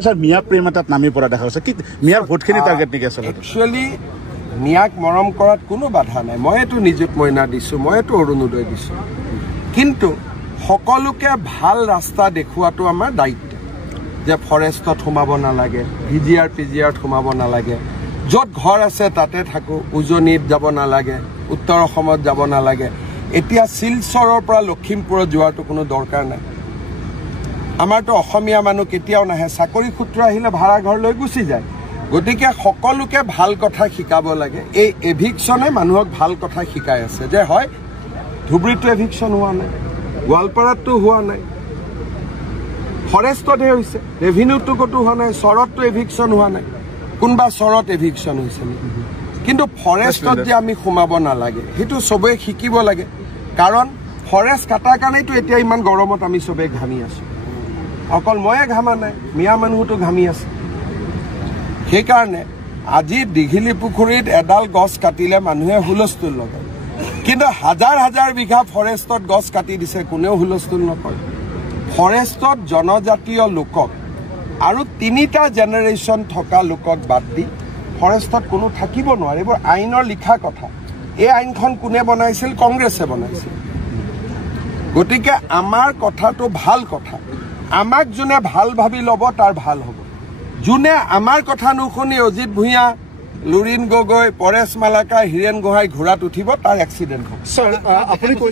sir মিয়া প্ৰেম এটাত নামি পৰা দেখা গৈছে কি মিয়াৰ ভোটখিনি টাৰ্গেট নেকি আছে একচুয়ালি মিয়াক মৰম কৰাত কোনো বাধা নাই মইতো নিযুত মইনা দিছো মইতো অৰুণোদয় দিছো কিন্তু সকলোকে ভাল ৰাস্তা দেখুৱাটো আমাৰ দায়িত্ব যে ফৰেষ্টত সোমাব নালাগে ভিজিআৰ পিজিআৰত সোমাব নালাগে য'ত ঘৰ আছে তাতে থাকো উজনিত যাব নালাগে উত্তৰ অসমত যাব নালাগে এতিয়া শিলচৰৰ পৰা লখিমপুৰত যোৱাটো কোনো দৰকাৰ নাই আমাৰতো অসমীয়া মানুহ কেতিয়াও নাহে চাকৰি সূত্ৰ আহিলে ভাড়া ঘৰ লৈ গুচি যায় গতিকে সকলোকে ভাল কথা শিকাব লাগে এই এভিকশনে মানুহক ভাল কথা শিকাই আছে যে হয় ধুবুৰীতো এভিকশন হোৱা নাই গোৱালপাৰাতো হোৱা নাই ফৰেষ্টতহে হৈছে ৰেভিনিউটো কতো হোৱা নাই চৰততো এভিকশন হোৱা নাই কোনবা চৰত এভিকশন হৈছে কিন্তু ফৰেষ্টত যে আমি সোমাব নালাগে সেইটো সবে শিকিব লাগে কাৰণ ফৰেষ্ট কাটাৰ কাৰণেতো এতিয়া ইমান গৰমত আমি সবে ঘামি আছো অকল ময়ে ঘামা নাই মিয়া মানুহটো ঘামি আছে সেইকাৰণে আজি দীঘিলী পুখুৰীত এডাল গছ কাটিলে মানুহে হুলস্থুল লগায় কিন্তু হাজাৰ হাজাৰ বিঘা ফৰেষ্টত গছ কাটি দিছে কোনেও হুলস্থুল নকৰে ফৰেষ্টত জনজাতীয় লোকক আৰু 3টা জেনেৰেশ্যন থকা লোকক বাদ দি ফৰেষ্টত কোনো থাকিব নোৱাৰে এইবোৰ আইনৰ লিখা কথা এই আইনখন কোনে বনাইছিল কংগ্ৰেছে বনাইছিল গতিকে আমাৰ কথাটো ভাল কথা আমাক যোনে ভাল ভাবি ল'ব তাৰ ভাল হ'ব যোনে আমাৰ কথা নুশুনি অজিত ভূঞা লুৰিন গগৈ পৰেশ মালাকা হিৰেণ গোহাঁই ঘোঁৰাত উঠিব তাৰ এক্সিডেণ্ট হ'ব